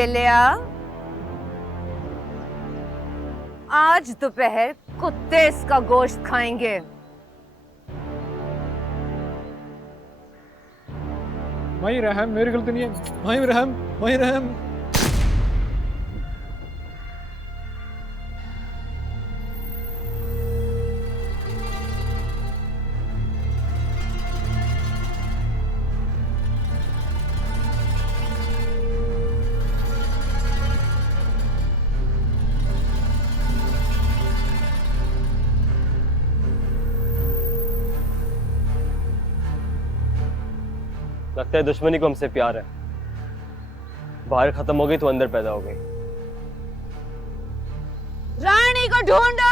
बेलिया, आज दोपहर कुत्ते इसका गोश्त खाएंगे। माही रहम, मेरी गलती नहीं है। माही रहम, माही रहम। लगता है दुश्मनी को हमसे प्यार है। बाहर खत्म हो गई तो अंदर पैदा हो गई। रानी को ढूंढो।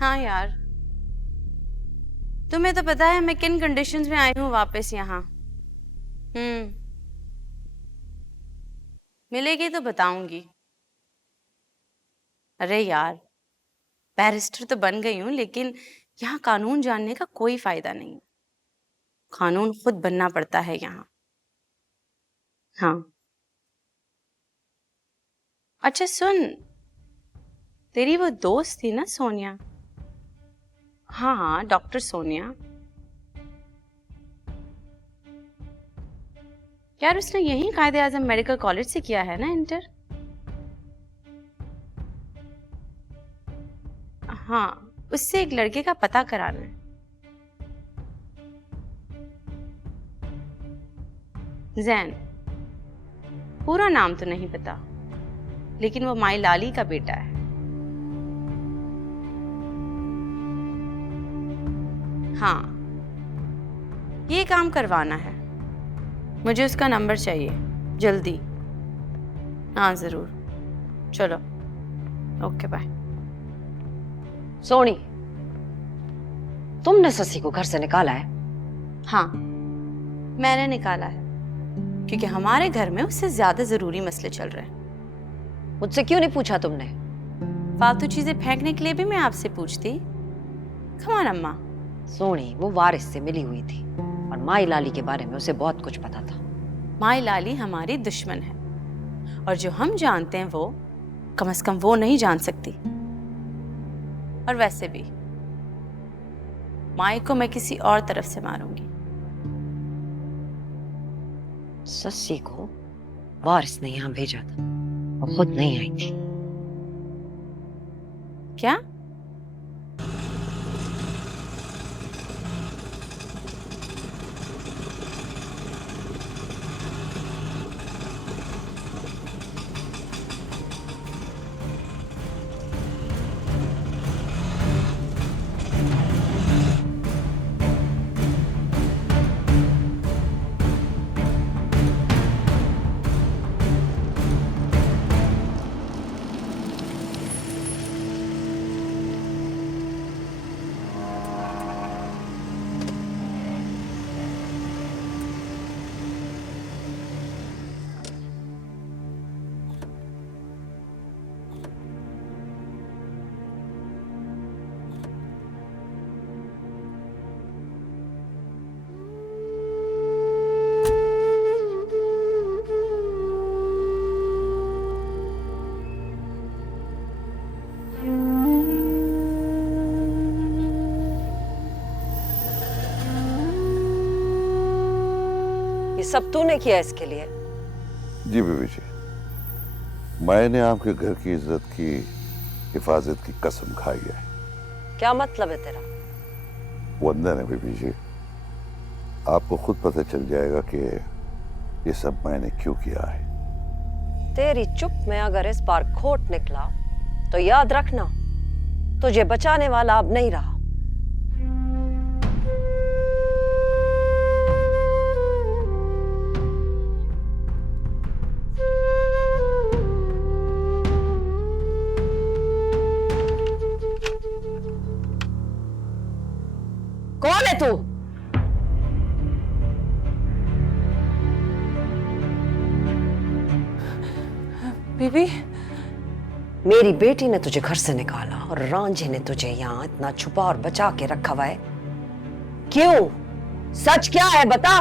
हाँ यार, तुम्हें तो पता है मैं किन कंडीशंस में आई हूँ वापस यहाँ। मिलेगी तो बताऊंगी। अरे यार, बैरिस्टर तो बन गई हूँ, लेकिन यहाँ कानून जानने का कोई फायदा नहीं। कानून खुद बनना पड़ता है यहाँ। हाँ, अच्छा सुन, तेरी वो दोस्त थी ना सोनिया? हाँ हाँ, डॉक्टर सोनिया। यार उसने यही कायदे आजम मेडिकल कॉलेज से किया है ना इंटर? हाँ, उससे एक लड़के का पता कराना है। जैन, पूरा नाम तो नहीं पता, लेकिन वो माई लाली का बेटा है। हाँ, ये काम करवाना है। मुझे उसका नंबर चाहिए जल्दी। हाँ जरूर, चलो ओके बाय। सोनी, तुमने ससी को घर से निकाला है? हाँ, मैंने निकाला है, क्योंकि हमारे घर में उससे ज्यादा जरूरी मसले चल रहे हैं। मुझसे क्यों नहीं पूछा तुमने? फालतू चीजें फेंकने के लिए भी मैं आपसे पूछती? कम ऑन अम्मा। सोनी, वो वारिस से मिली हुई थी और माई लाली के बारे में उसे बहुत कुछ पता था। माई लाली हमारी दुश्मन है, और जो हम जानते हैं वो कम से कम वो नहीं जान सकती। और वैसे भी माई को मैं किसी और तरफ से मारूंगी। ससी को वारिस ने यहाँ भेजा था, वो खुद नहीं आई थी। क्या? सब तूने किया इसके लिए? जी बीबी जी, मैंने आपके घर की इज्जत की हिफाजत की कसम खाई है। क्या मतलब है तेरा? वंदन है बीबी जी, आपको खुद पता चल जाएगा कि ये सब मैंने क्यों किया है। तेरी चुप में अगर इस बार खोट निकला तो याद रखना, तुझे बचाने वाला अब नहीं रहा। कौन है तू? बीबी, मेरी बेटी ने तुझे घर से निकाला और रांझे ने तुझे यहाँ इतना छुपा और बचा के रखा हुआ है। क्यों? सच क्या है बता।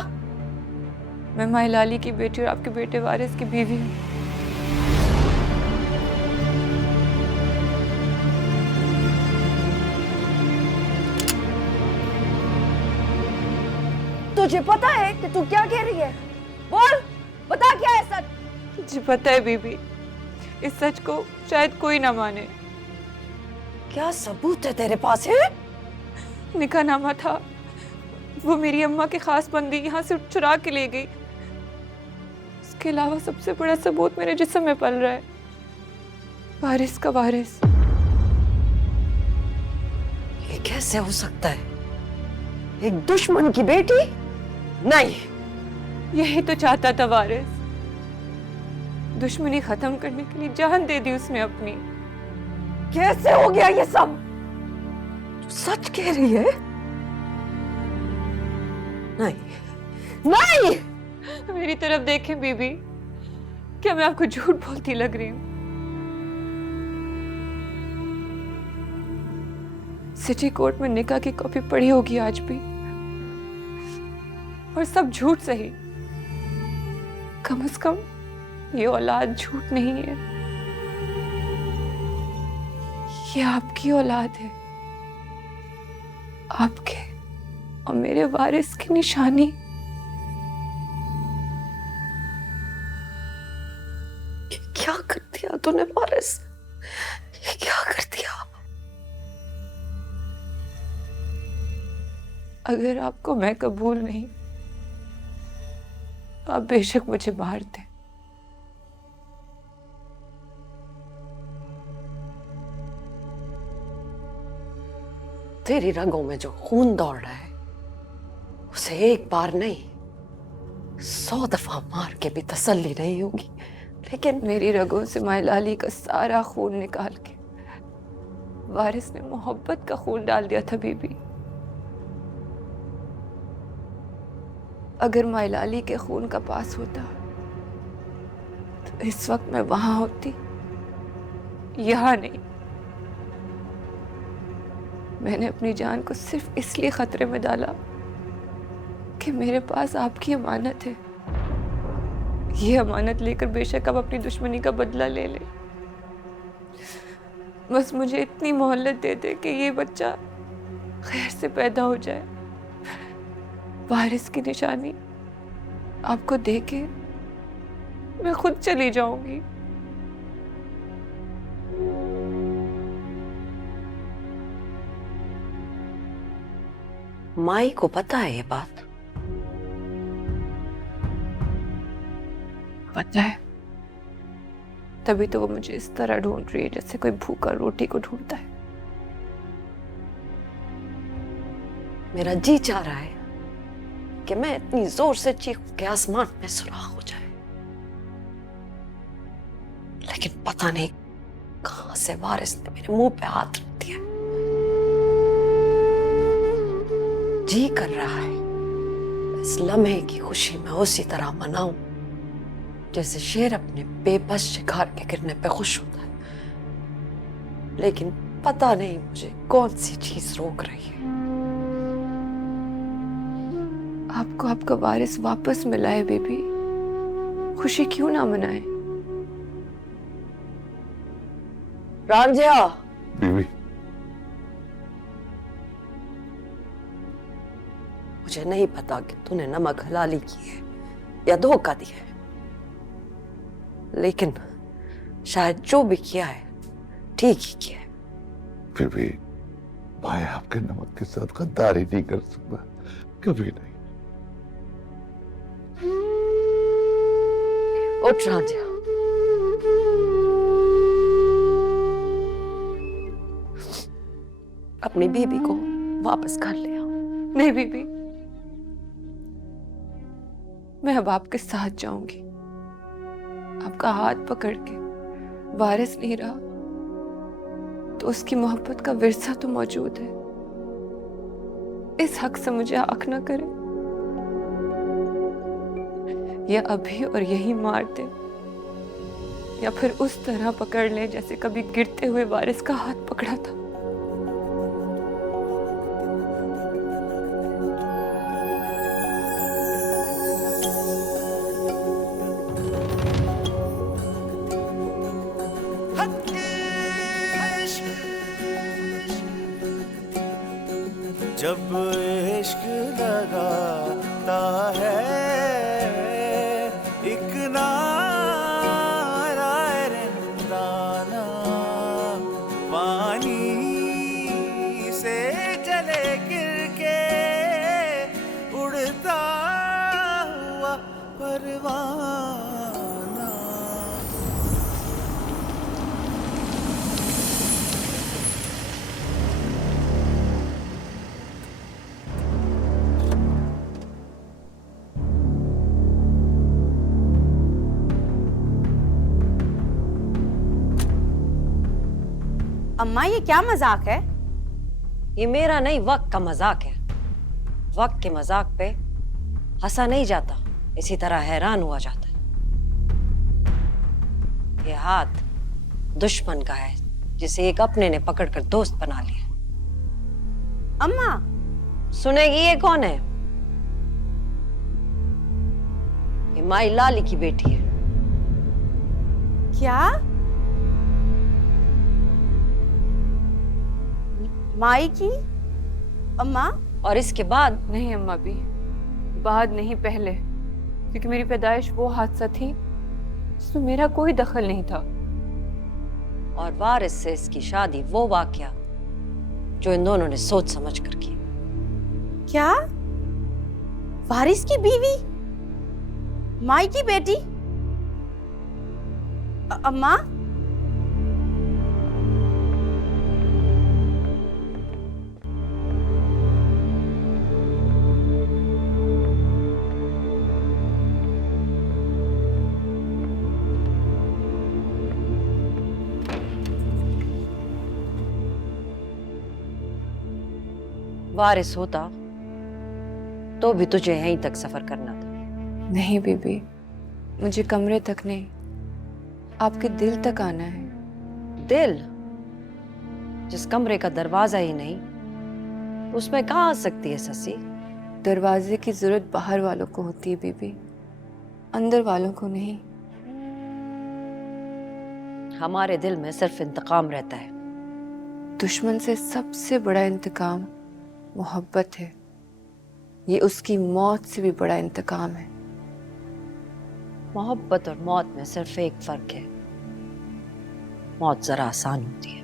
मैं माई लाली की बेटी और आपके बेटे वारिस की बीवी हूँ। तुझे पता है कि तू क्या कह रही है? बोल, बता क्या है सच? जी पता है बीबी, इस सच को शायद कोई ना माने। क्या सबूत है तेरे पास? है निकाहनामा था, वो मेरी अम्मा की खास बंदी यहाँ से चुरा के ले गई। इसके अलावा सबसे बड़ा सबूत मेरे जिस्म में पल रहा है, वारिस का वारिस। ये कैसे हो सकता है? एक दुश्मन की बेटी? नहीं, यही तो चाहता था वारिस, दुश्मनी खत्म करने के लिए जान दे दी उसने अपनी। कैसे हो गया ये सब? तू सच कह रही है? नहीं नहीं, मेरी तरफ देखें बीबी, क्या मैं आपको झूठ बोलती लग रही हूँ? सिटी कोर्ट में निकाह की कॉपी पड़ी होगी आज भी, और सब झूठ सही। कम से कम ये औलाद झूठ नहीं है, ये आपकी औलाद है, आपके और मेरे वारिस की निशानी। क्या कर दिया तूने वारिस? ये क्या कर दिया? अगर आपको मैं कबूल नहीं, तो आप बेशक मुझे मार दें। तेरी रगों में जो खून दौड़ रहा है उसे एक बार नहीं 100 दफा मार के भी तसल्ली नहीं होगी, लेकिन मेरी रगों से माई लाली का सारा खून निकाल के वारिस ने मोहब्बत का खून डाल दिया था बीबी। अगर माई लाली के खून का पास होता तो इस वक्त मैं वहां होती, यहां नहीं। मैंने अपनी जान को सिर्फ इसलिए खतरे में डाला कि मेरे पास आपकी अमानत है। ये अमानत लेकर बेशक आप अपनी दुश्मनी का बदला ले ले, बस मुझे इतनी मोहलत दे दे कि ये बच्चा खैर से पैदा हो जाए। वारिस की निशानी आपको देके मैं खुद चली जाऊंगी। माई को पता है ये बात? पता है, तभी तो वो मुझे इस तरह ढूंढ रही है जैसे कोई भूखा रोटी को ढूंढता है। मेरा जी चाह रहा है कि मैं इतनी जोर से चीखूं कि आसमान में सुराख हो जाए, लेकिन पता नहीं कहां से वारिस ने मेरे मुंह पे हाथ रख दिया। जी कर रहा है इस लम्हे की खुशी में उसी तरह मनाऊं जैसे शेर अपने बेबस शिकार के गिरने पे खुश होता है, लेकिन पता नहीं मुझे कौन सी चीज रोक रही है। आपको आपका वारिस वापस मिला है बेबी, खुशी क्यों ना मनाए? रांझा, बीवी, मुझे नहीं पता कि तूने नमक हलाली की है या धोखा दिया है, लेकिन शायद जो भी किया है ठीक ही किया है। फिर भी भाई आपके नमक के साथ गद्दारी नहीं कर सकता, कभी नहीं। उठ रांझा, अपनी बीबी को वापस घर ले आओ। नहीं बीबी, मैं अब आपके साथ जाऊंगी। आपका हाथ पकड़ के, वारिस नहीं रहा तो उसकी मोहब्बत का विरसा तो मौजूद है। इस हक से मुझे आंख ना करे, या अभी और यही मार दे, या फिर उस तरह पकड़ ले जैसे कभी गिरते हुए वारिस का हाथ पकड़ा था। जब इश्क लगाता है एक नारा रंदाना, पानी से चले गिर के उड़ता हुआ परवाना। अम्मा ये क्या मजाक है? ये मेरा नहीं, वक्त का मजाक है। वक्त के मजाक पे हंसा नहीं जाता, इसी तरह हैरान हुआ जाता है। ये हाथ दुश्मन का है जिसे एक अपने ने पकड़कर दोस्त बना लिया। अम्मा सुनेगी ये कौन है? ये माई लाली की बेटी है। क्या? माई की? अम्मा और इसके बाद नहीं अम्मा भी, बाद नहीं, पहले, क्योंकि मेरी पैदाइश वो हादसा थी जिसमें मेरा कोई दखल नहीं था। और वारिस से इसकी शादी वो वाकया जो इन दोनों ने सोच समझ कर की। क्या? वारिस की बीवी माई की बेटी? अम्मा वारिस होता तो भी तुझे यहीं तक सफर करना था। नहीं बीबी, मुझे कमरे तक नहीं, आपके दिल तक आना है। दिल? जिस कमरे का दरवाजा ही नहीं, उसमें कहाँ आ सकती है ससी? दरवाजे की जरूरत बाहर वालों को होती है बीबी, अंदर वालों को नहीं। हमारे दिल में सिर्फ इंतकाम रहता है। दुश्मन से सबसे बड़ा इंतकाम मोहब्बत है। ये उसकी मौत से भी बड़ा इंतकाम है। मोहब्बत और मौत में सिर्फ एक फर्क है, मौत जरा आसान होती है।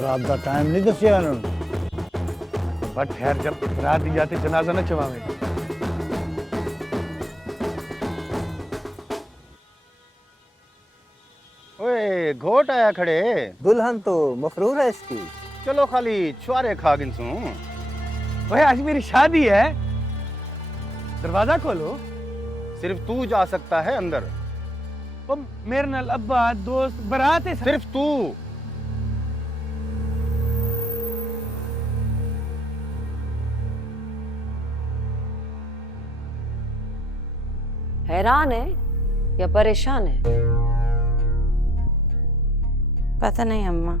रात का टाइम नहीं दसिया उन्होंने, बट खैर जब रात ही जाती जनाजा न चवावे। ओए घोट आया खड़े, दुल्हन तो मफरूर है इसकी। चलो खाली छुआरे खा गिनसू। ओए आज मेरी शादी है, दरवाजा खोलो। सिर्फ तू जा सकता है अंदर। ओ मेरे नाल अब्बा दोस्त बारात है, सिर्फ तू। हैरान है या परेशान है? पता नहीं अम्मा,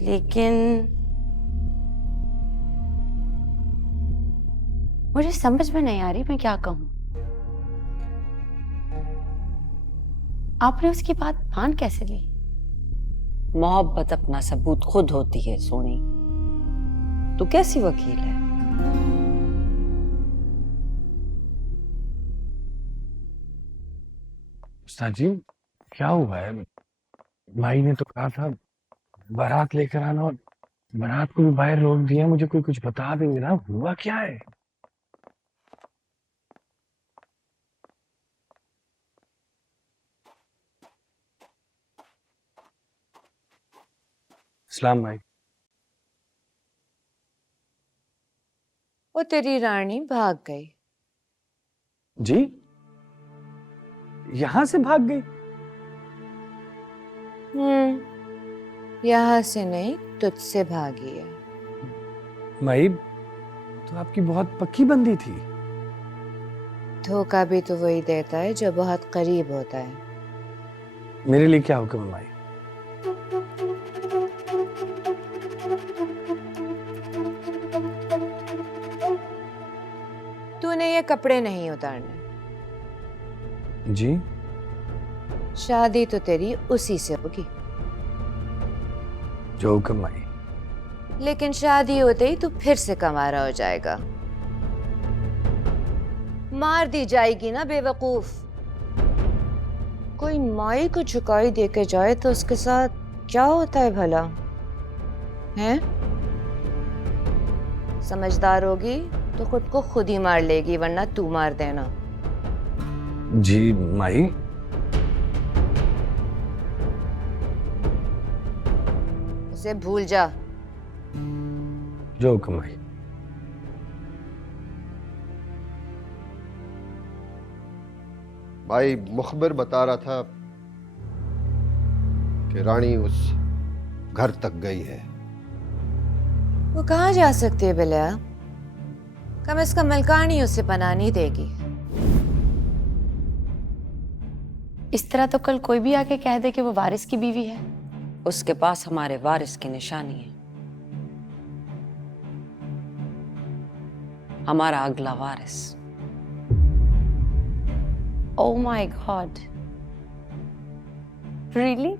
लेकिन मुझे समझ में नहीं आ रही मैं क्या कहूं। आपने उसकी बात मान कैसे ली? मोहब्बत अपना सबूत खुद होती है सोनी। तू कैसी वकील है? उस्ताद जी क्या हुआ है? भाई ने तो कहा था बारात लेकर आना और बारात को भी बाहर रोक दिया। मुझे कोई कुछ बता भी नहीं रहा, हुआ क्या है? सलाम भाई। वो तेरी रानी भाग गई। जी यहां से भाग गई? यहाँ से नहीं, तुझसे भागी है। माई तो आपकी बहुत पक्की बंदी थी। धोखा भी तो वही देता है जो बहुत करीब होता है। मेरे लिए क्या हुक्म है माई? तूने ये कपड़े नहीं उतारने। जी शादी तो तेरी उसी से होगी। जो हुक्म माई। लेकिन शादी होते ही तू फिर से कंवारा हो जाएगा। मार दी जाएगी ना बेवकूफ। कोई माई को झुकाई देके जाए तो उसके साथ क्या होता है भला? हैं? समझदार होगी तो खुद को खुद ही मार लेगी, वरना तू मार देना। जी माई। उसे भूल जा। जो हुक्म माई। भाई मुखबिर बता रहा था कि रानी उस घर तक गई है। वो कहाँ जा सकती है बिलिया? कम से कम मलकानी उसे पनाह नहीं देगी। इस तरह तो कल कोई भी आके कह दे कि वो वारिस की बीवी है। उसके पास हमारे वारिस की निशानी है, हमारा अगला वारिस। Oh my God. Really?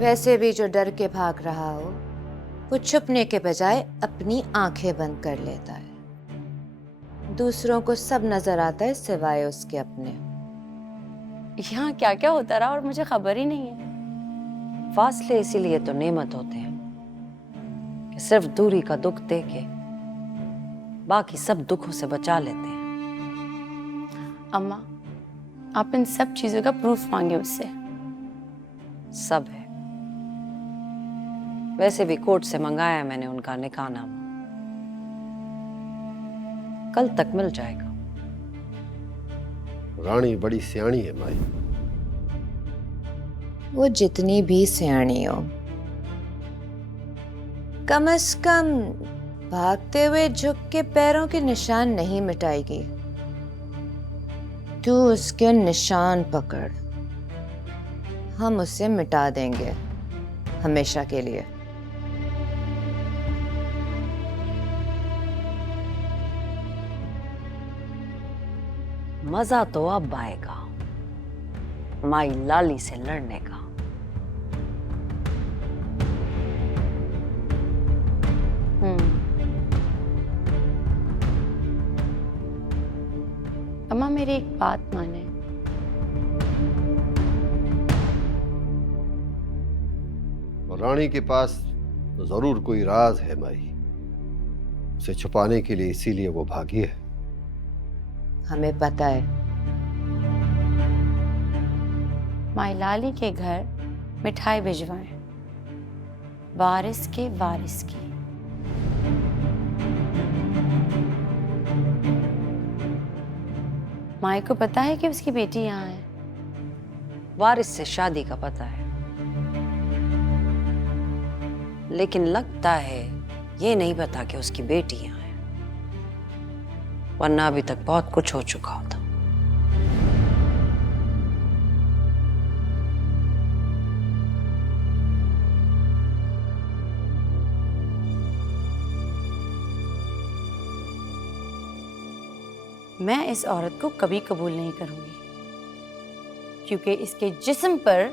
वैसे भी जो डर के भाग रहा हो वो छुपने के बजाय अपनी आंखें बंद कर लेता है। दूसरों को सब नजर आता है सिवाय उसके अपने। यहाँ क्या क्या होता रहा और मुझे खबर ही नहीं है। फासले इसीलिए तो नेमत होते हैं कि सिर्फ दूरी का दुख देके बाकी सब दुखों से बचा लेते हैं। अम्मा, आप इन सब चीजों का प्रूफ मांगे उससे। सब है। वैसे भी कोर्ट से मंगाया मैंने उनका निकाहनामा, कल तक मिल जाएगा। रानी बड़ी सियाणी है माई। वो जितनी भी सियाणी हो, कम से कम भागते हुए झुक के पैरों के निशान नहीं मिटाएगी। तू उसके निशान पकड़, हम उसे मिटा देंगे हमेशा के लिए। मजा तो अब आएगा माई लाली से लड़ने का। अम्मा, मेरी एक बात माने। रानी के पास तो जरूर कोई राज है माई, उसे छुपाने के लिए इसीलिए वो भागी है। हमें पता है। माई लाली के घर मिठाई भिजवाएं, वारिस के वारिस की। माई को पता है कि उसकी बेटी यहाँ है। वारिस से शादी का पता है, लेकिन लगता है ये नहीं पता कि उसकी बेटी यहाँ है, वरना अभी तक बहुत कुछ हो चुका होता। मैं इस औरत को कभी कबूल नहीं करूंगी, क्योंकि इसके जिस्म पर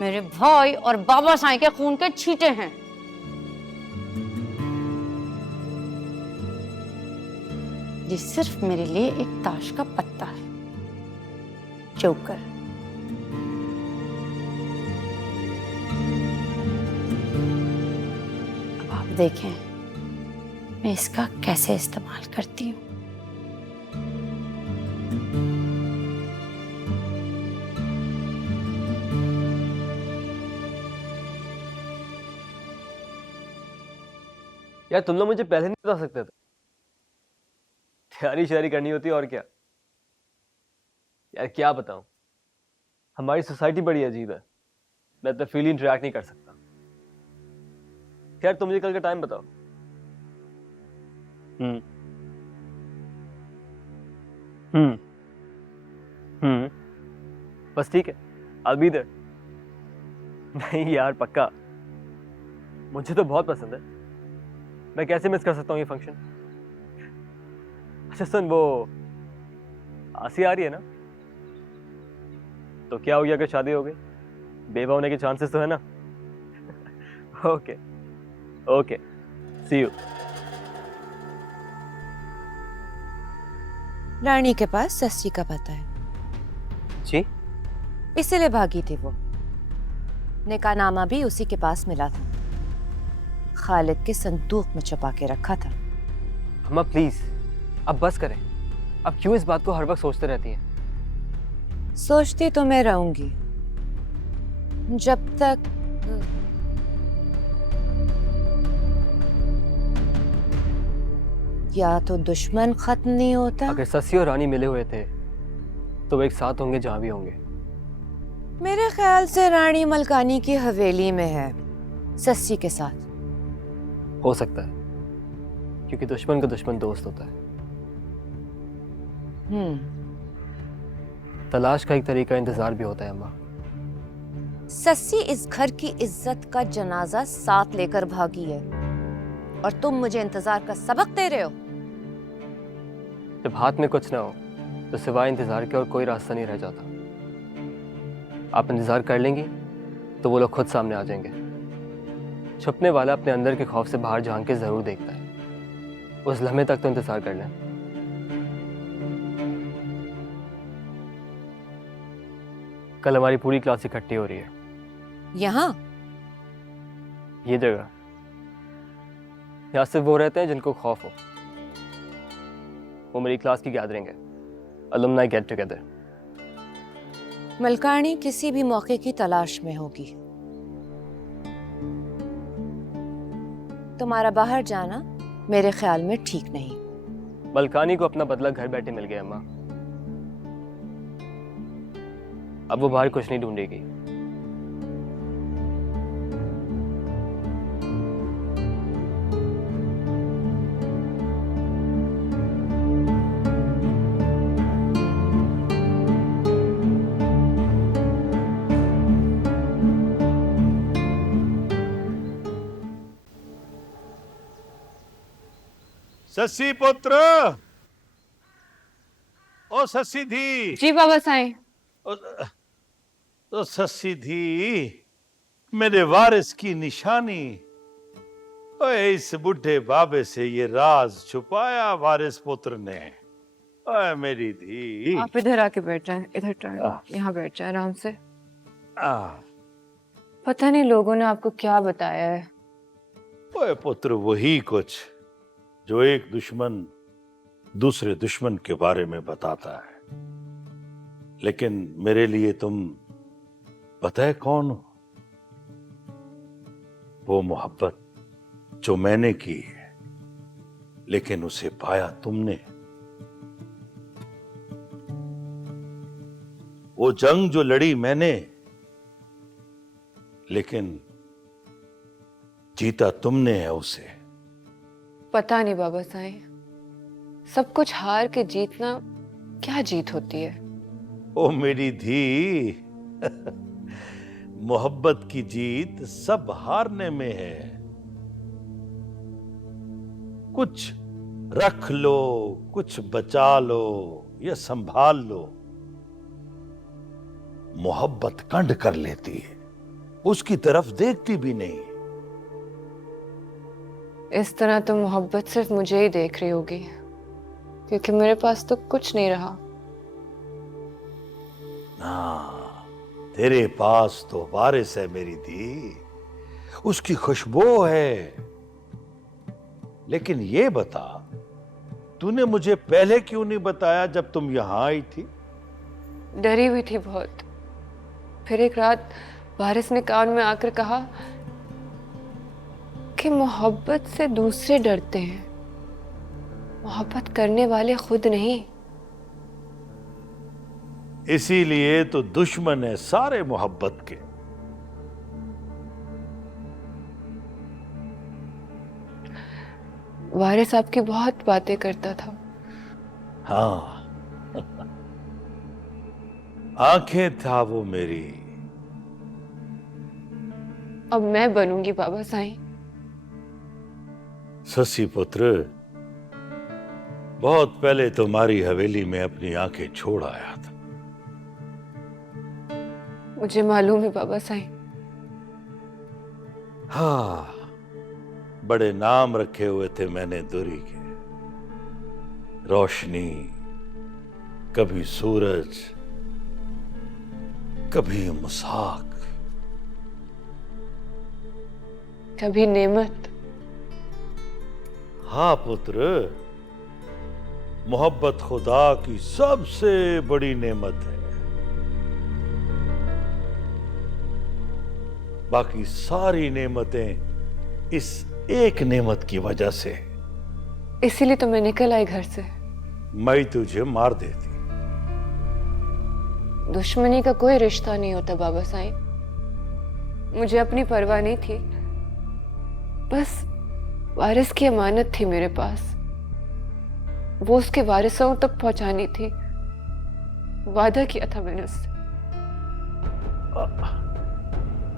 मेरे भाई और बाबा साईं के खून के छींटे हैं। ये सिर्फ मेरे लिए एक ताश का पत्ता है। जोकर। अब आप देखें मैं इसका कैसे इस्तेमाल करती हूँ। यार तुम लोग मुझे पहले नहीं बता सकते थे। तैयारी शायरी करनी होती और क्या। यार क्या बताऊं, हमारी सोसाइटी बड़ी अजीब है, मैं तो फ्रीली इंटरेक्ट नहीं कर सकता। खैर तुम मुझे कल का टाइम बताओ। बस ठीक है, I'll be there। नहीं यार पक्का, मुझे तो बहुत पसंद है, मैं कैसे मिस कर सकता हूँ ये फंक्शन। अच्छा सुन, वो आसी आ रही है ना, तो क्या हो गया अगर शादी हो गई, बेवा होने के चांसेस तो है ना। Okay okay, see you. रानी के पास सस्सी का पता है जी, इसीलिए भागी थी वो। निकाहनामा भी उसी के पास मिला था, खालिद के संदूक में छुपा के रखा था। अम्मा प्लीज अब बस करें, अब क्यों इस बात को हर वक्त सोचते रहती हैं। सोचती तो मैं रहूंगी जब तक या तो दुश्मन खत्म नहीं होता। अगर ससी और रानी मिले हुए थे तो वो एक साथ होंगे जहां भी होंगे। मेरे ख्याल से रानी मलकानी की हवेली में है सस्सी के साथ। हो सकता है, क्योंकि दुश्मन का दुश्मन दोस्त होता है। तलाश का एक तरीका इंतजार भी होता है अम्मा। सस्सी इस घर की इज्जत का जनाजा साथ लेकर भागी है और तुम मुझे इंतजार का सबक दे रहे हो। जब हाथ में कुछ ना हो तो सिवाय इंतजार के और कोई रास्ता नहीं रह जाता। आप इंतजार कर लेंगी तो वो लोग खुद सामने आ जाएंगे। छुपने वाला अपने अंदर के खौफ से बाहर झांक के जरूर देखता है। उस लम्हे तक तो इंतजार कर लें। कल हमारी पूरी क्लास इकट्ठी हो रही है। यहाँ? ये जगह। यहाँ सिर्फ वो रहते हैं जिनको खौफ हो। वो मेरी क्लास की गैदरिंग है, अलुमनाई गेट टुगेदर। मलकानी किसी भी मौके की तलाश में होगी। तुम्हारा बाहर जाना मेरे ख्याल में ठीक नहीं। मलकानी को अपना बदला घर बैठे मिल गया अम्मा। अब वो बाहर कुछ नहीं ढूंढेगी। सस्सी पुत्र, ओ सस्सी धी। जी बाबा साईं। तो सस्सी धी, मेरे वारिस की निशानी। ओए इस बुढ़े बाबे से ये राज छुपाया वारिस पुत्र ने। ओए मेरी धी। आप इधर आके बैठ जाएं, इधर टर्न, यहाँ बैठ जाएं आराम से। पता नहीं लोगों ने आपको क्या बताया है। ओए पुत्र, वही कुछ जो एक दुश्मन दूसरे दुश्मन के बारे में बताता है। लेकिन मेरे लिए तुम पता है कौन हो? वो मोहब्बत जो मैंने की है, लेकिन उसे पाया तुमने। वो जंग जो लड़ी मैंने, लेकिन जीता तुमने है उसे। पता नहीं बाबा साईं, सब कुछ हार के जीतना क्या जीत होती है। ओ मेरी धी, मोहब्बत की जीत सब हारने में है। कुछ रख लो, कुछ बचा लो या संभाल लो, मोहब्बत कंड कर लेती है, उसकी तरफ देखती भी नहीं। इस तरह तो मोहब्बत सिर्फ मुझे ही देख रही होगी। क्योंकि मेरे पास तो कुछ नहीं रहा। ना, तेरे पास तो वारिस है मेरी धी, उसकी खुशबू है। लेकिन ये बता, तूने मुझे पहले क्यों नहीं बताया जब तुम यहां आई थी? डरी हुई थी बहुत। फिर एक रात वारिस ने कान में आकर कहा कि मोहब्बत से दूसरे डरते हैं, मोहब्बत करने वाले खुद नहीं। इसीलिए तो दुश्मन है सारे मोहब्बत के। वारिस आपकी बहुत बातें करता था। हाँ, आंखें था वो मेरी। अब मैं बनूंगी बाबा साईं। ससी पुत्र, बहुत पहले तुम्हारी हवेली में अपनी आंखें छोड़ आया था। मुझे मालूम है बाबा साईं। हाँ, बड़े नाम रखे हुए थे मैंने दूरी के। रोशनी, कभी सूरज, कभी मुसाक, कभी नेमत। हाँ पुत्र, मोहब्बत खुदा की सबसे बड़ी नेमत है। बाकी सारी नेमतें इस एक नेमत की वजह से। इसीलिए तो मैं निकल आई घर से। मैं तुझे मार देती। दुश्मनी का कोई रिश्ता नहीं होता बाबा साईं। मुझे अपनी परवाह नहीं थी, बस वारिस की अमानत थी मेरे पास, वो उसके वारिसों तक पहुंचानी थी। वादा किया था मैंने उससे।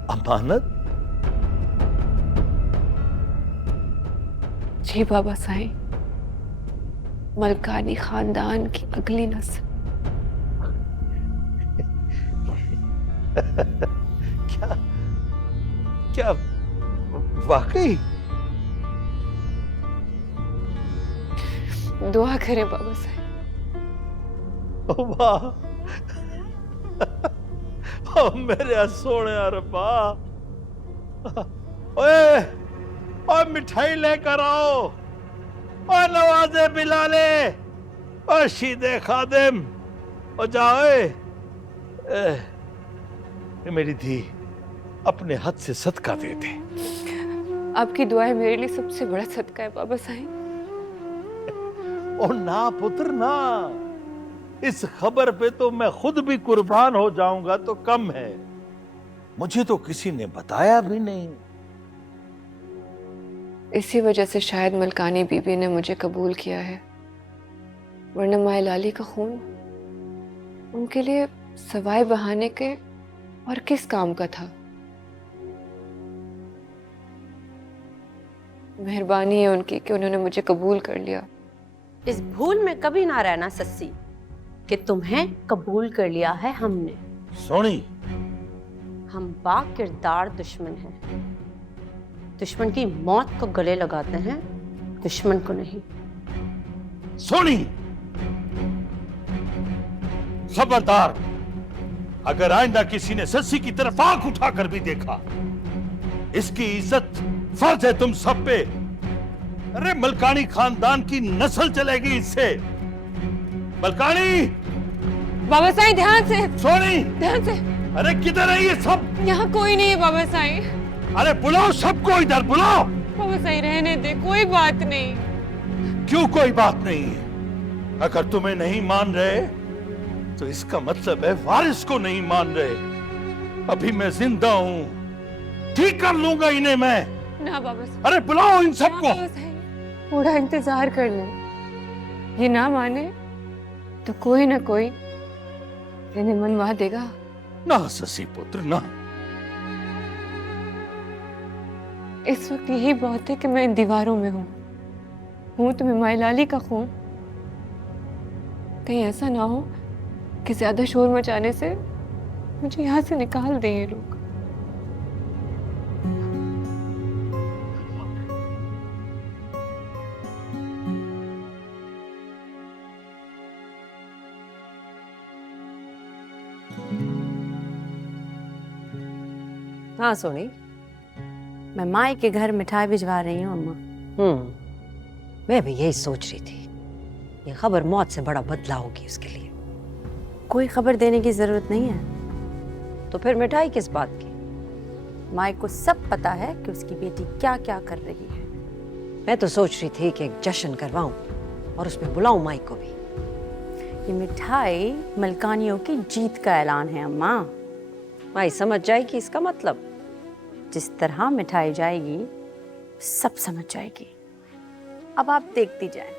अमानत? जी बाबा साईं, मलकानी खानदान की अगली नस्ल। क्या क्या वाकई? दुआ करें बाबा साईं। वाह, ओ मेरे सोने रब्बा। ओए, और मिठाई लेकर आओ, और नवाजे बिलाले, और शीदे खादिम, और जाओ। मेरी धी अपने हाथ से सदका दे दे। आपकी दुआएं मेरे लिए सबसे बड़ा सदका है बाबा साईं। ओ ना पुत्र ना, इस खबर पे तो मैं खुद भी कुर्बान हो जाऊंगा तो कम है। मुझे तो किसी ने बताया भी नहीं। इसी वजह से शायद मलकानी बीबी ने मुझे कबूल किया है, वरना माए लाली का खून उनके लिए सवाए बहाने के और किस काम का था। मेहरबानी है उनकी कि उन्होंने मुझे कबूल कर लिया। इस भूल में कभी ना रहना सस्सी कि तुम्हें कबूल कर लिया है हमने। सोनी, हम बाकिरदार दुश्मन हैं। दुश्मन की मौत को गले लगाते हैं, दुश्मन को नहीं। सोनी, खबरदार, अगर आइंदा किसी ने सस्सी की तरफ आंख उठाकर भी देखा, इसकी इज्जत फर्ज है तुम सब पे। अरे मलकानी खानदान की नस्ल चलेगी इससे। मलकानी! बाबा साईं ध्यान से। सोनी! ध्यान से। अरे किधर है ये सब? यहाँ कोई नहीं है बाबा साईं। अरे बुलाओ सबको, इधर बुलाओ। बाबा साईं रहने दे, कोई बात नहीं। क्यों कोई बात नहीं? अगर तुम्हें नहीं मान रहे तो इसका मतलब है वारिस को नहीं मान रहे। अभी मैं जिंदा हूं, ठीक कर लूंगा इन्हें मैं। ना बाबा साईं। अरे बुलाओ इन सबको। थोड़ा इंतजार कर ले, ये ना माने तो कोई ना कोई इन्हें मनवा देगा। ना ससी पुत्र ना। इस वक्त यही बहुत है कि मैं इन दीवारों में हूँ तो मैं माई लाली का खून। कहीं ऐसा ना हो कि ज्यादा शोर मचाने से मुझे यहाँ से निकाल दें ये लोग। हाँ सोनी। मैं माई के घर मिठाई भिजवा रही हूँ अम्मा। मैं भी यही सोच रही थी, ये खबर मौत से बड़ा बदला होगी उसके लिए। कोई खबर देने की जरूरत नहीं है। तो फिर मिठाई किस बात की? माई को सब पता है कि उसकी बेटी क्या क्या कर रही है। मैं तो सोच रही थी कि एक जश्न करवाऊं और उसमें बुलाऊं माई को भी। ये मिठाई मलकानियों की जीत का ऐलान है अम्मा। माई समझ जाएगी इसका मतलब। जिस तरह मिठाई जाएगी सब समझ जाएगी। अब आप देखती जाएं।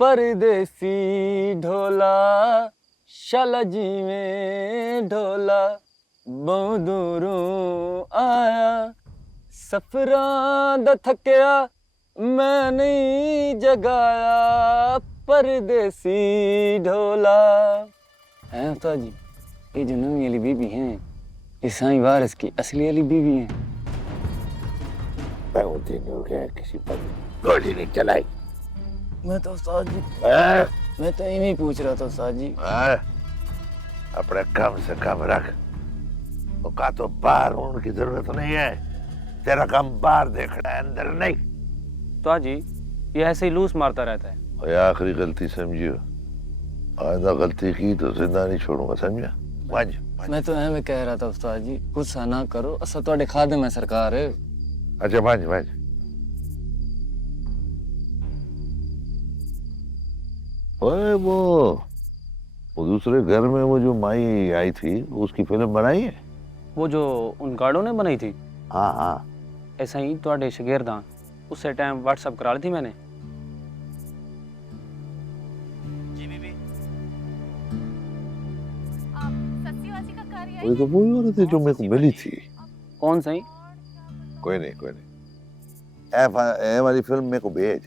परदेसी ढोला शलजी में ढोला बहु दूरों आया सफरां दा थकिया मैं नहीं जगाया परदेसी ढोला। हैं उस्ताद जी, ये जो नवी वाली बीबी हैं ये साईं वारिस की असली वाली बीबी हैं। बहुत दिन हो गया किसी पर गोली नहीं चलाई। मैं तो उस्ताद जी मैं तो इन्हीं पूछ रहा था उस्ताद जी। अपने कम से कम रख, का तो बाहर होने की जरूरत नहीं है। तेरा काम बाहर देखना है, अंदर नहीं। उस्ताद जी ये ऐसे ही लूस मारता रहता है। और आखिरी गलती समझियो, आइंदा गलती की तो जिंदा नहीं छोड़ूंगा, समझा? मैं तो एवं कह रहा था उस्ताद जी, गुस्सा ना करो, असा तुहाडे खादम है सरकार। अच्छा भांज ओए वो दूसरे घर में वो जो माई आई थी उसकी फिल्म बनाई है? वो जो उन गार्डों ने बनाई थी? हाँ ऐसा ही तुहाडे शगिर्दां उससे टाइम व्हाट्सएप करा ली थी मैंने। जी बीबी। वो तो वही औरत है जो मेरे को मिली थी। कौन सही? कोई नहीं ए वाली फिल्म मेरे को भेज।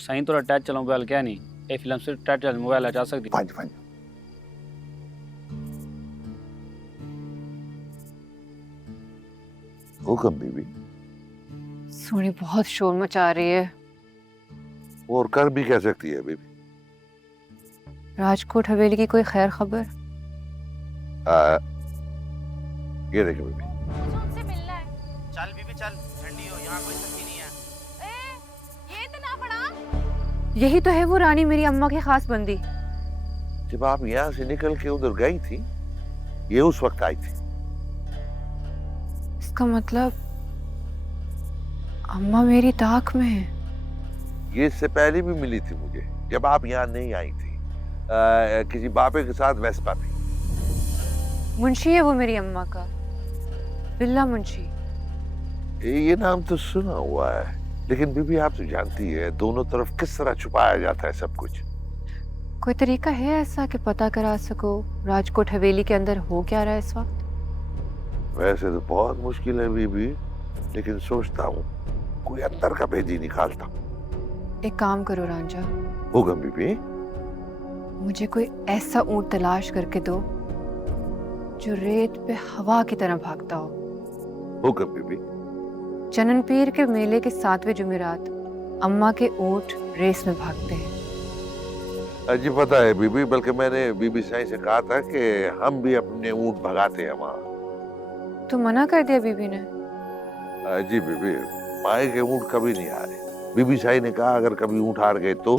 सही तो टच चलो मोबाइल क्या नहीं, ये फिल्म से टच मोबाइल आ सकती। भांज हुक्म बीबी। सोनी बहुत शोर मचा रही है। और कर भी कह सकती है बीबी। राजकोट हवेली की कोई खैर खबर? ये देखो बीबी। उनसे मिलना है। चल बीबी चल, ठंडी हो, यहाँ कोई सब्जी नहीं है। ये इतना बड़ा? यही तो है वो रानी मेरी अम्मा की खास बंदी। जब आप यहाँ से निकल के उधर गई थी, ये उस वक्त आई थी। इसका मतलब अम्मा मेरी ताक में है। ये इससे पहले भी मिली थी मुझे, जब आप यहाँ नहीं आई थी, किसी बाबे के साथ वेस्पा पे। मुंशी है वो मेरी अम्मा का, बिल्ला मुंशी। ये नाम तो सुना हुआ है, लेकिन बीबी आप तो जानती है दोनों तरफ किस तरह छुपाया जाता है सब कुछ। कोई तरीका है ऐसा कि पता करा सको राजकोट हवेली के अंदर हो क्या रहा है इस वक्त? वैसे तो बहुत मुश्किल है बीबी, लेकिन सोचता हूँ कोई अंदर का भेदी निकालता हूँ। एक काम करो रांझा, होगा बीबी। मुझे कोई ऐसा ऊंट तलाश करके दो जो रेत पे हवा की तरह भागता हो। होगा बीबी। चनन पीर के मेले के 7वें जुमेरात अम्मा के ऊंट रेस में भागते हैं। जी पता है बीबी, बल्कि मैंने बीबी साईं से कहा था कि हम भी अपने ऊंट भगाते हैं वहाँ। तो मना कर दिया बीबी ने? जी बीबी, माए के ऊंट कभी नहीं हारे। बीबी साईं ने कहा अगर कभी ऊंट हार गए तो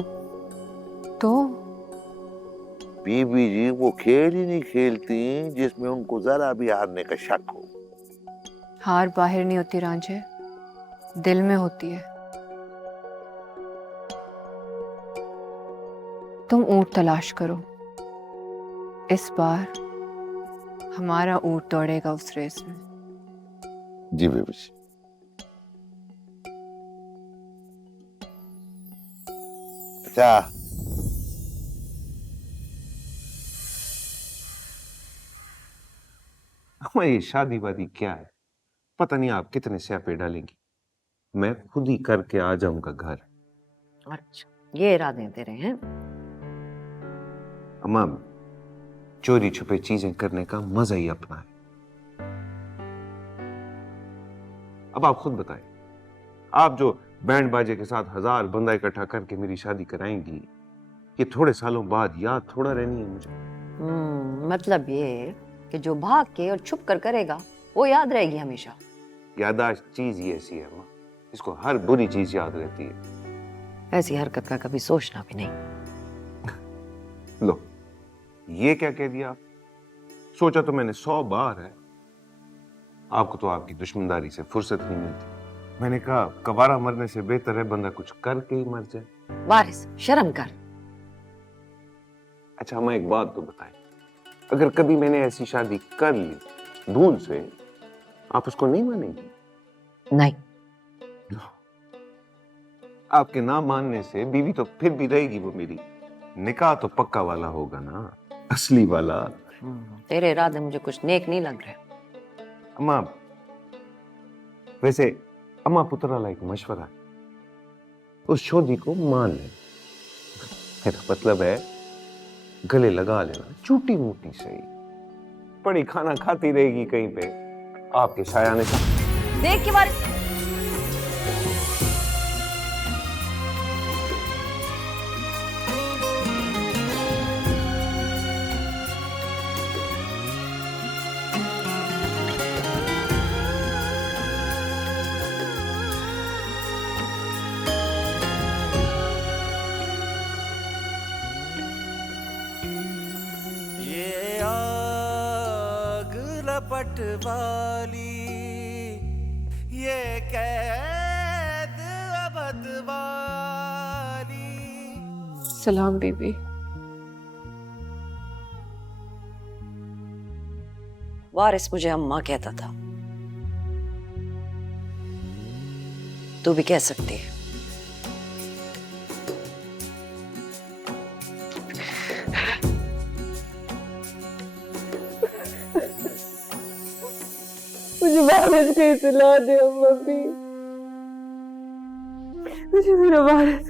बीबी जी वो खेल ही नहीं खेलती जिसमें उनको जरा भी हारने का शक हो। हार बाहर नहीं होती रांझे, दिल में होती है। तुम ऊंट तलाश करो, इस बार हमारा ऊंट दौड़ेगा उस रेस में। जी बीबी जी। अच्छा ये शादी वादी क्या है, पता नहीं आप कितने स्यापे डालेंगी। मैं खुद ही करके आ जाऊंगा घर। अच्छा, ये इरादे तेरे हैं? अम्मा, चोरी छुपे चीजें करने का मजा ही अपना है। अब आप खुद बताएं, आप जो बैंड बाजे के साथ 1000 बंदा इकट्ठा करके मेरी शादी कराएंगी, ये थोड़े सालों बाद याद थोड़ा रहनी है मुझे। मतलब ये कि जो भाग के और छुप कर करेगा वो याद रहेगी हमेशा। याददाश्त चीज ही ऐसी है माँ, इसको हर बुरी चीज याद रहती है। ऐसी हरकत का कभी सोचना भी नहीं। लो, ये क्या कह दिया आप? सोचा तो मैंने 100 बार है। आपको तो आपकी दुश्मनदारी से फुर्सत नहीं मिलती। मैंने कहा कबारा मरने से बेहतर है बंदा कुछ करके ही मर जाए। वारिस, शर्म कर। अच्छा हमें एक बात तो बताएं, अगर कभी मैंने ऐसी शादी कर ली धून से, आप उसको नहीं मानेंगी? नहीं। आपके ना मानने से बीवी तो फिर भी रहेगी वो मेरी। निकाह तो पक्का वाला होगा ना, असली वाला। तेरे इरादे मुझे कुछ नेक नहीं लग रहे। अम्मा, वैसे अम्मा पुत्र वाला एक मशवरा है, उस शोधी को मान ले। मेरा मतलब है गले लगा लेना, छोटी मोटी सही, बड़ी खाना खाती रहेगी कहीं पे, आपके शायाने का। देख के वारिस, लपट वाली ये कैद अबद वाली। सलाम बीबी। वारिस मुझे अम्मा कहता था, तू भी कह सकती है। मुझे वारिस की इत्तला दे अम्मा भी, मुझे मेरा वारिस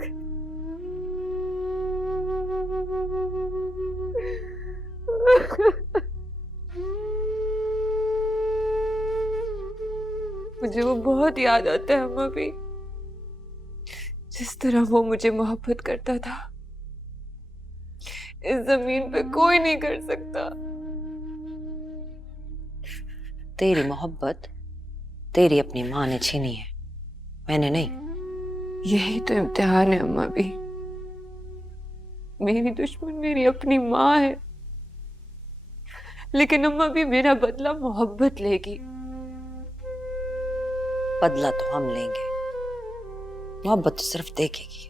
मुझे वो बहुत याद आता है अम्मा भी, जिस तरह वो मुझे मोहब्बत करता था इस जमीन पे कोई नहीं कर सकता। तेरी मोहब्बत तेरी अपनी माँ ने छीनी है, मैंने नहीं। यही तो इम्तिहान है अम्मा भी। मेरी दुश्मन मेरी अपनी माँ है, लेकिन अम्मा भी मेरा बदला मोहब्बत लेगी। बदला तो हम लेंगे, मोहब्बत तो सिर्फ देखेगी।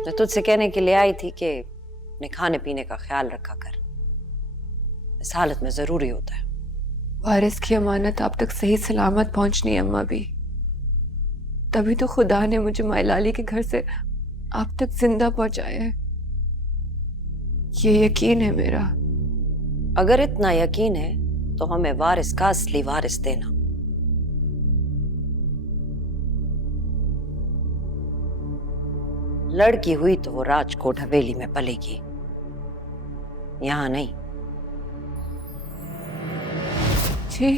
मैं तुझसे कहने के लिए आई थी कि अपने खाने पीने का ख्याल रखा कर, इस हालत में जरूरी होता है। वारिस की अमानत आप तक सही सलामत पहुंचनी है अम्मा भी, तभी तो खुदा ने मुझे मायलाली के घर से आप तक जिंदा पहुंचाया है। ये यकीन है मेरा। अगर इतना यकीन है तो हमें वारिस का असली वारिस देना। लड़की हुई तो वो राजकोट हवेली में पलेगी, यहां नहीं। जी